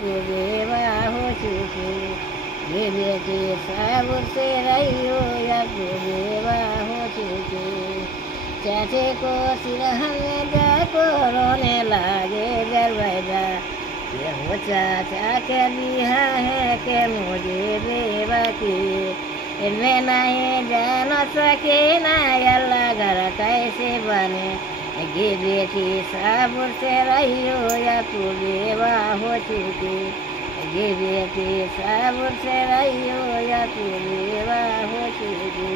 तू बेवा हो चुकी। ये बेटी साबुर से रही हो या तू बेवा हो चुकी। चाचे को सिरह में जाको रोने लागे दरवाजा। ये हो चाचा के दिया है कि मुझे बेवा की। इनमें नहीं जान सके ना अल्लाह घर कैसे बने। ये बेटी साबुर से रही हो या तू बेवा हो चुकी। ये बेटी साबुर से रही हो या तू बेवा हो चुकी।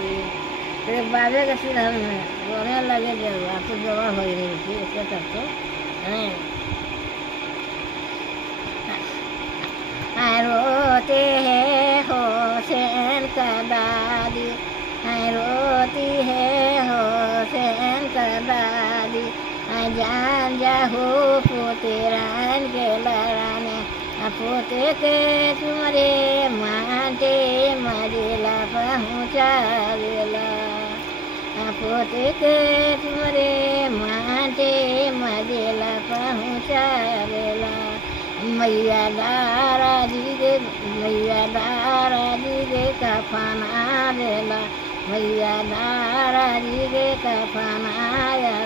तेरे बाबे के सिर हम रोने लगे जब आपको दवा हो ही नहीं थी उसके तब तो रोते हैं हुसैन का दादी। रोती है हुसैन का दादी। जान जाहो पोते रान के लड़ाने। पोते के तुम्हारे माटे मजेला पहुँचा देला। पोते के तुम्हारे माटे मजेला पहुँचा देला। मैया दारा जी के कफना देला। मैया दारा जी के कफना आया।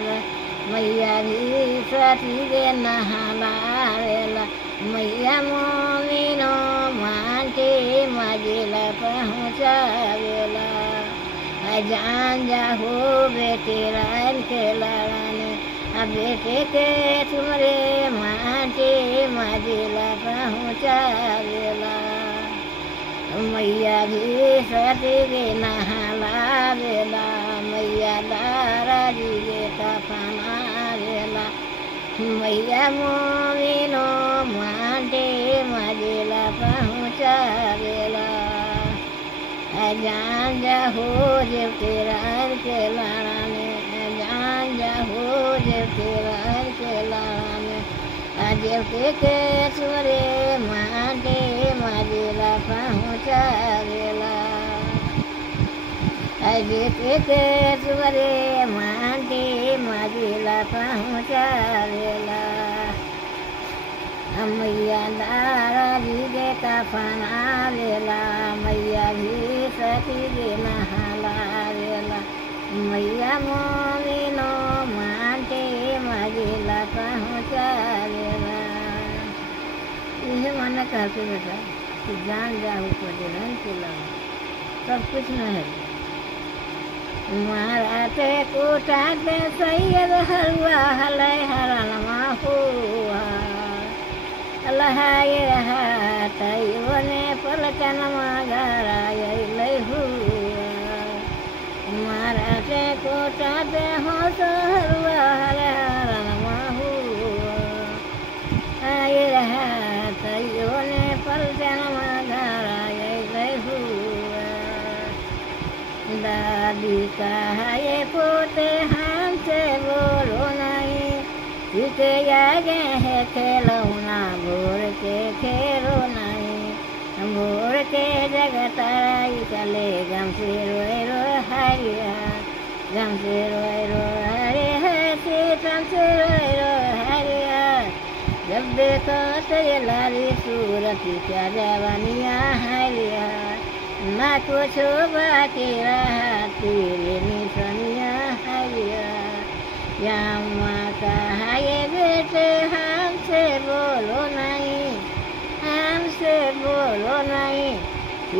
मैया भी सती के नहाला देला। मैया मोमिनो मांटे मजेला पहुँचा देला। जान जाहो बेटे रान के लड़ाने। बेटे के तुम्हारे माटे मजेला पहुँचा देला। मैया भी सती के नहाला देला। मैया दारा जी के कफना देला। मैया मोमिनो माटे मजेला पहुँचा देला। जान जाहो जब तेरा के लड़ाने। जान जाहो जब तेरा के लड़ाने। देवते के सुरे माटे मजेला पहुँचा देला। देवते के सुरे माटे मजेला पहुँचा देला। मैया दारा जी के कफना देला। मैया भी सती के नहाला देला। मैया मोमिनो माटे मजेला पहुँचा देला। यह मन कहते बेटा कि जान जाओ पड़े रन के लगा सब कुछ न है। माराते कोटाते सैयद हलवा हलै हरणमा हुआ। लहाय रहा तैवने पलटन मागारा यही हुआ। माराते कोटाते हो तो हलवा हलै हरणमा हुआ। आय रहा तैवने पलटन मागारा यही हुआ। दादी कहा ये पोते हमसे बोलो नहीं। इसे आगे है खेलौना भोर के खेलो नहीं। भोर के जगह ताराई चले गम से रोए रो हरिया। गम से रोए रो हरे हरे गम से रोए रो हरिया। जब देखो तेरे लाली सूरत क्या जवानिया हरिया। ना कुछ बाकी रहा तेरे निशानिया हरिया। यम्मा कहा ये बेटे हमसे बोलो नहीं। हमसे बोलो नहीं।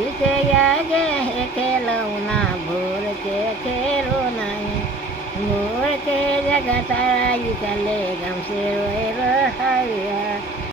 इसे आगे है खेलौना भोर के खेलो नहीं। भोर के जगह ताराई चले गम से रोए रो हरिया।